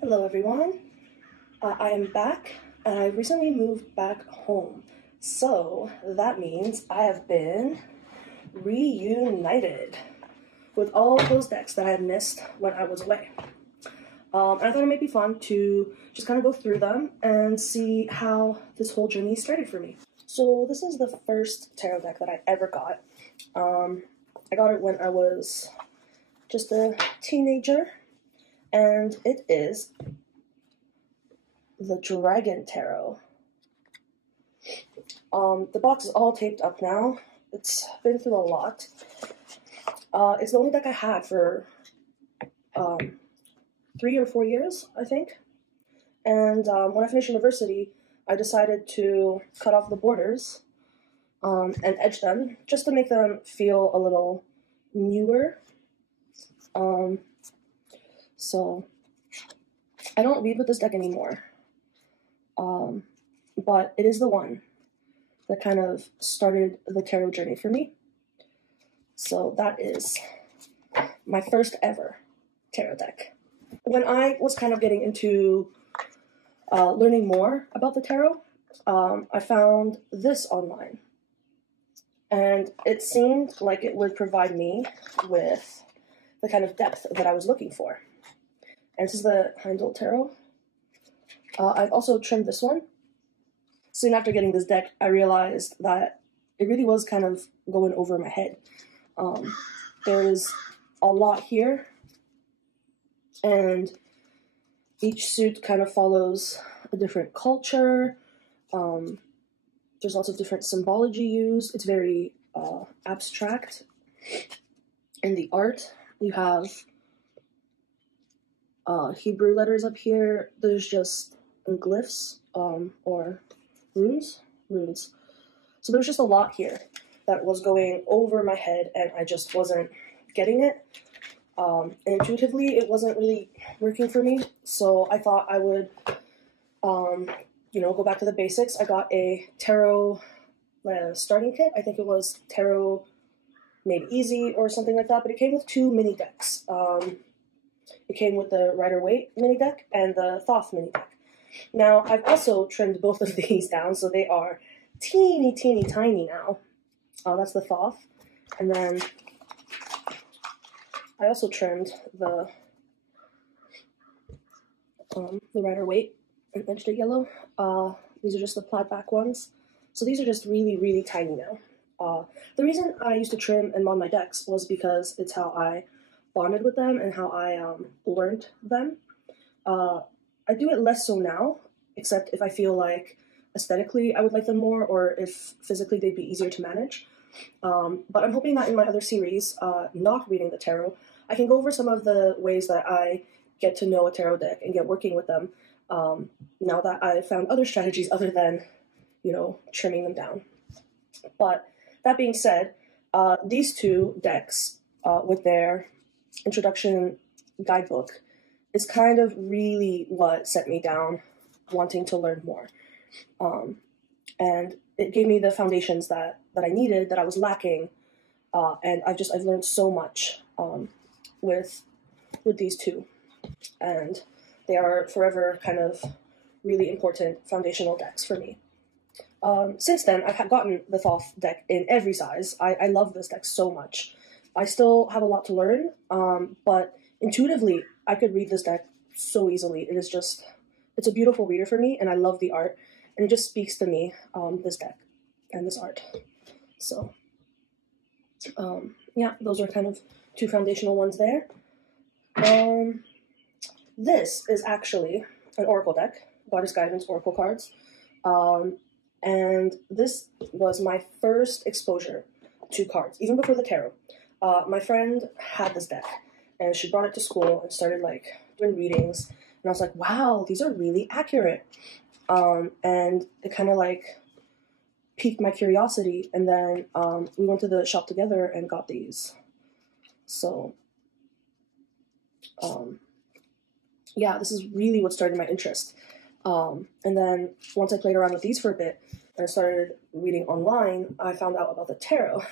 Hello everyone, I am back and I recently moved back home. So that means I have been reunited with all those decks that I had missed when I was away. And I thought it might be fun to just kind of go through them and see how this whole journey started for me. So this is the first tarot deck that I ever got. I got it when I was just a teenager, and it is the Dragon Tarot. The box is all taped up now. It's been through a lot. It's the only deck I had for 3 or 4 years, I think. And when I finished university, I decided to cut off the borders and edge them just to make them feel a little newer. So I don't read with this deck anymore. But it is the one that kind of started the tarot journey for me. So that is my first ever tarot deck. When I was kind of getting into learning more about the tarot, I found this online. And it seemed like it would provide me with the kind of depth that I was looking for. And this is the Heimdall Tarot. I've also trimmed this one. Soon after getting this deck, I realized that it really was kind of going over my head. There's a lot here, and each suit kind of follows a different culture. There's lots of different symbology used. It's very abstract. In the art, you have Hebrew letters up here. There's just glyphs or runes. So there's just a lot here that was going over my head, and I just wasn't getting it. And intuitively, it wasn't really working for me. So I thought I would, go back to the basics. I got a tarot starting kit. I think it was Tarot Made Easy or something like that. But it came with 2 mini decks. It came with the Rider-Waite mini deck and the Thoth mini deck. Now, I've also trimmed both of these down, so they are teeny tiny now. That's the Thoth. And then I also trimmed the Rider-Waite and edged it yellow. These are just the plaid back ones. So these are just really tiny now. The reason I used to trim and mod my decks was because it's how I bonded with them and how I learned them. I do it less so now, except if I feel like aesthetically I would like them more, or if physically they'd be easier to manage. But I'm hoping that in my other series, not reading the tarot, I can go over some of the ways that I get to know a tarot deck and get working with them, now that I've found other strategies other than, trimming them down. But that being said, these 2 decks with their introduction guidebook is kind of really what set me down wanting to learn more. And it gave me the foundations that I needed, that I was lacking, and I've learned so much with these 2, and they are forever kind of really important foundational decks for me. Since then, I've gotten the Thoth deck in every size. I love this deck so much. I still have a lot to learn, but intuitively, I could read this deck so easily. It's a beautiful reader for me, and I love the art, and it just speaks to me, this deck and this art. So, yeah, those are kind of 2 foundational ones there. This is actually an oracle deck, Goddess Guidance Oracle cards, and this was my first exposure to cards, even before the tarot. My friend had this deck, and she brought it to school and started doing readings, and I was like, wow, these are really accurate. And it kind of piqued my curiosity, and then we went to the shop together and got these. So yeah, this is really what started my interest. And then once I played around with these for a bit and I started reading online, I found out about the tarot.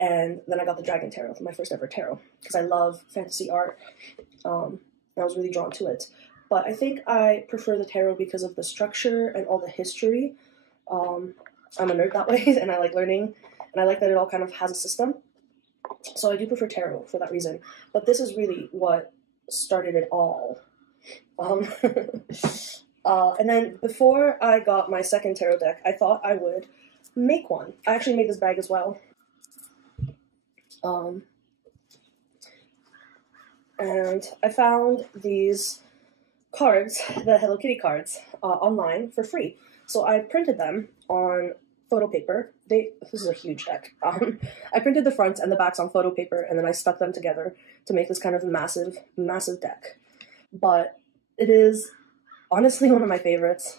And then I got the Dragon Tarot for my first ever tarot, because I love fantasy art. and I was really drawn to it. But I think I prefer the tarot because of the structure and all the history. I'm a nerd that way, and I like learning, and I like that it all kind of has a system. So I do prefer tarot for that reason. But this is really what started it all. Um, and then before I got my second tarot deck, I thought I would make one. I actually made this bag as well. And I found these cards, the Hello Kitty cards, online for free. So I printed them on photo paper. This is a huge deck. I printed the fronts and the backs on photo paper, and then I stuck them together to make this kind of massive, massive deck. But it is honestly one of my favorites.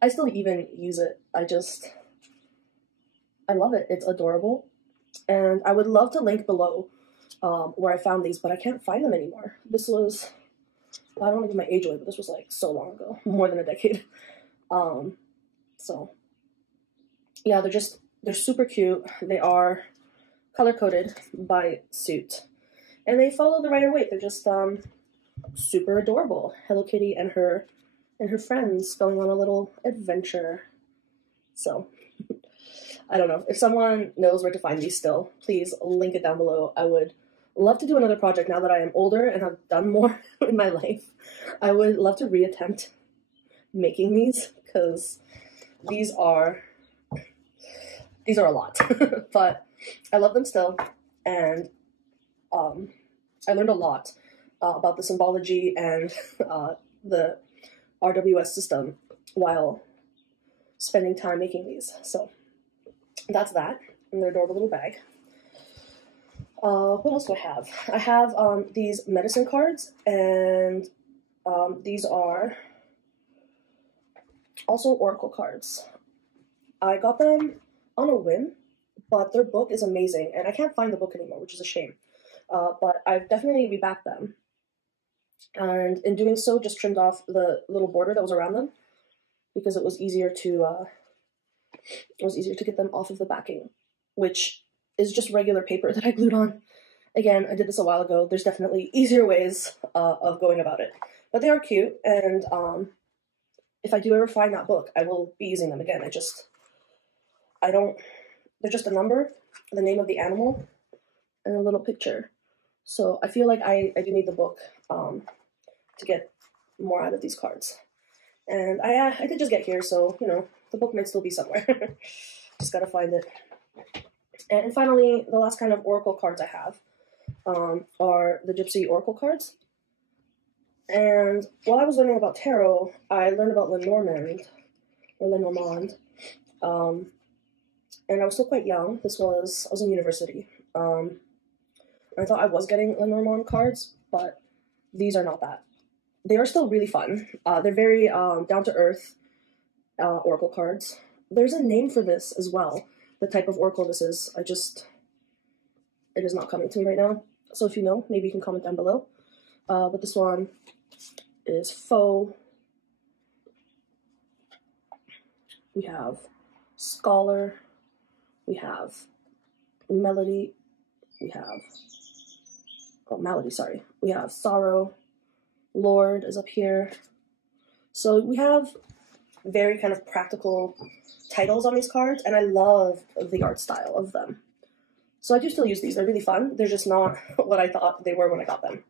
I still even use it. I love it. It's adorable. And I would love to link below where I found these, but I can't find them anymore. This was, I don't want to give my age away, but this was like so long ago, more than a decade. So yeah, they're super cute. They are color-coded by suit, and they follow the Rider-Waite. They're just super adorable. Hello Kitty and her friends going on a little adventure. So I don't know. If someone knows where to find these still, please link it down below. I would love to do another project now that I am older and have done more in my life. I would love to reattempt making these, because these are a lot. But I love them still, and I learned a lot about the symbology and the RWS system while spending time making these. So that's that in their adorable little bag. What else do I have? I have these medicine cards, and these are also oracle cards. I got them on a whim, but their book is amazing, and I can't find the book anymore, which is a shame. But I've definitely rebacked them, and in doing so, just trimmed off the little border that was around them, because it was easier to get them off of the backing, which is just regular paper that I glued on. Again, I did this a while ago. There's definitely easier ways of going about it, but they are cute, and if I do ever find that book, I will be using them again. They're just a number, the name of the animal, and a little picture. So I feel like I do need the book to get more out of these cards. And I did just get here, so, you know, the book might still be somewhere. Just gotta find it. And finally, the last kind of oracle cards I have are the Gypsy Oracle cards. And while I was learning about tarot, I learned about Lenormand. And I was still quite young. I was in university. I thought I was getting Lenormand cards, but these are not that. They are still really fun. They're very down-to-earth oracle cards. There's a name for this as well, the type of oracle this is. It is not coming to me right now. So if you know, maybe you can comment down below. But this one is Faux. We have Scholar. We have Melody. We have, Malady, sorry. We have Sorrow. Lord is up here. So we have very kind of practical titles on these cards, and I love the art style of them. So I do still use these. They're really fun. They're just not what I thought they were when I got them.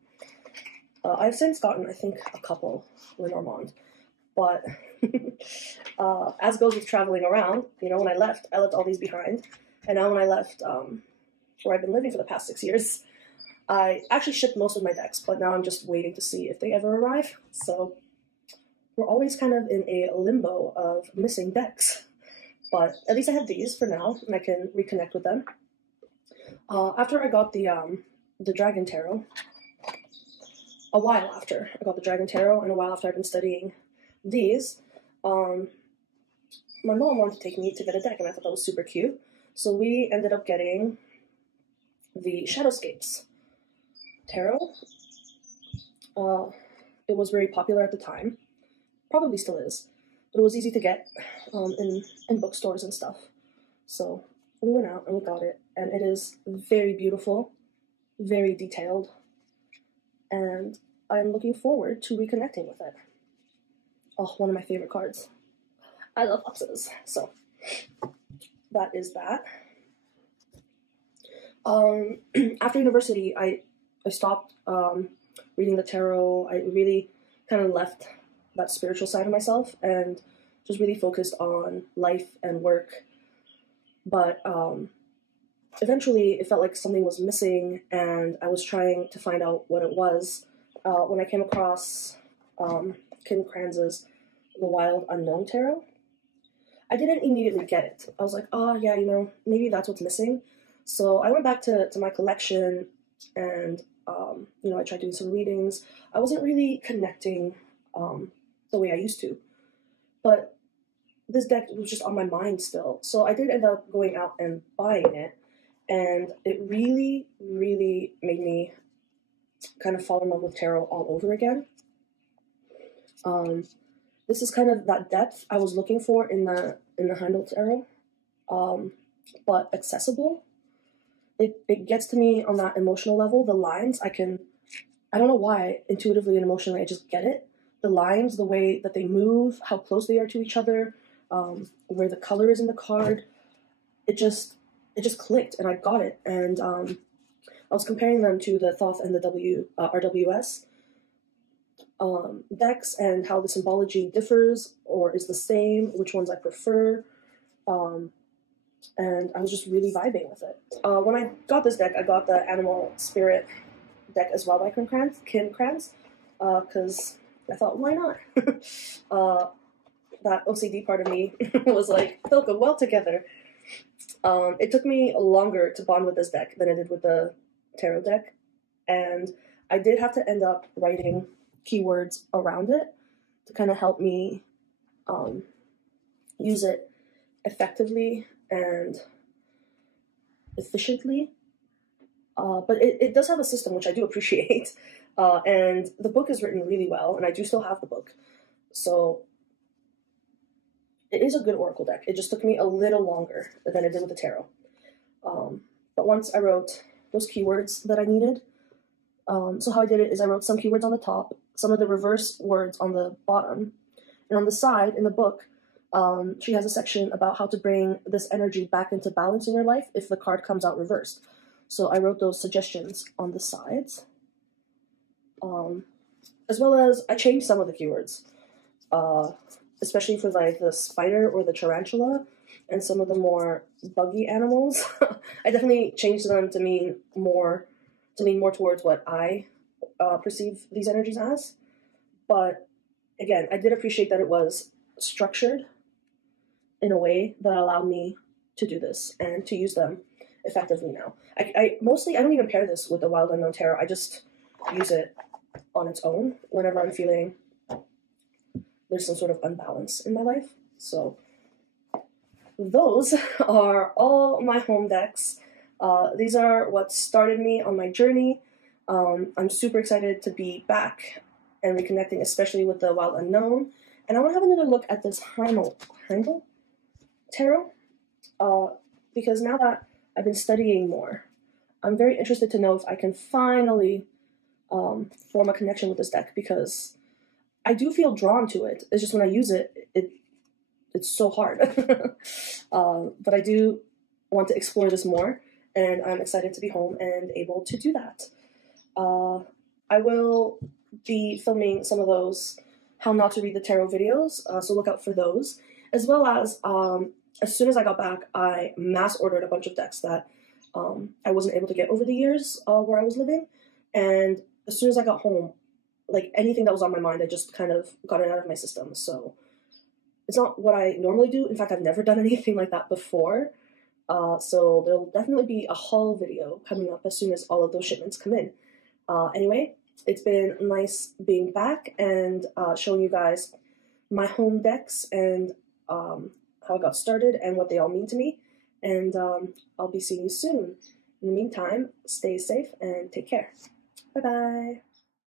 I've since gotten, I think, a couple Lenormand. But as goes with traveling around, you know, when I left all these behind. And now when I left where I've been living for the past 6 years, I actually shipped most of my decks, but now I'm just waiting to see if they ever arrive. So we're always kind of in a limbo of missing decks. But at least I have these for now, and I can reconnect with them. After I got the Dragon Tarot, a while after I got the Dragon Tarot, and a while after I've been studying these, my mom wanted to take me to get a deck, and I thought that was super cute. So we ended up getting the Shadowscapes Tarot. It was very popular at the time, probably still is, but it was easy to get in bookstores and stuff. So we went out and we got it, and it is very beautiful, very detailed, and I'm looking forward to reconnecting with it. Oh, one of my favorite cards. I love upses. So that is that. After university, I stopped reading the tarot. I really kind of left that spiritual side of myself and just really focused on life and work. But eventually, it felt like something was missing, and I was trying to find out what it was when I came across Kim Kranz's The Wild Unknown Tarot. I didn't immediately get it. I was like, oh, yeah, you know, maybe that's what's missing. So I went back to my collection and, you know, I tried doing some readings. I wasn't really connecting the way I used to. But this deck was just on my mind still. So I did end up going out and buying it. And it really, really made me kind of fall in love with tarot all over again. This is kind of that depth I was looking for in the handle tarot, but accessible. It gets to me on that emotional level. The lines, I don't know why, intuitively and emotionally, I just get it. The lines, the way that they move, how close they are to each other, where the color is in the card, it just clicked, and I got it. And I was comparing them to the Thoth and the RWS decks, and how the symbology differs or is the same, which ones I prefer. And I was just really vibing with it. When I got this deck, I got the Animal Spirit deck as well by Kim Kranz, because I thought, why not? That OCD part of me was like, they'll go well together. It took me longer to bond with this deck than it did with the tarot deck, and I did have to end up writing keywords around it to kind of help me use it effectively and efficiently. But it does have a system, which I do appreciate. And the book is written really well, and I do still have the book. So it is a good oracle deck. It just took me a little longer than it did with the tarot. But once I wrote those keywords that I needed, so how I did it is I wrote some keywords on the top, some of the reverse words on the bottom, and on the side in the book, she has a section about how to bring this energy back into balance in your life if the card comes out reversed. So I wrote those suggestions on the sides, as well as I changed some of the keywords, especially for like the spider or the tarantula and some of the more buggy animals. I definitely changed them to mean more towards what I perceive these energies as. But again, I did appreciate that it was structured in a way that allowed me to do this and to use them effectively now. I don't even pair this with the Wild Unknown Tarot. I just use it on its own whenever I'm feeling there's some sort of unbalance in my life. So those are all my home decks. These are what started me on my journey. I'm super excited to be back and reconnecting, especially with the Wild Unknown. And I want to have another look at this Handle Tarot, because now that I've been studying more, I'm very interested to know if I can finally form a connection with this deck, because I do feel drawn to it. It's just when I use it, it's so hard. But I do want to explore this more, and I'm excited to be home and able to do that. I will be filming some of those how not to read the tarot videos, so look out for those. As well as soon as I got back, I mass ordered a bunch of decks that I wasn't able to get over the years where I was living. And as soon as I got home, like anything that was on my mind, I just kind of got it out of my system. So it's not what I normally do. In fact, I've never done anything like that before. So there'll definitely be a haul video coming up as soon as all of those shipments come in. Anyway, it's been nice being back and showing you guys my home decks and how I got started and what they all mean to me. And I'll be seeing you soon. In the meantime, stay safe and take care. Bye-bye.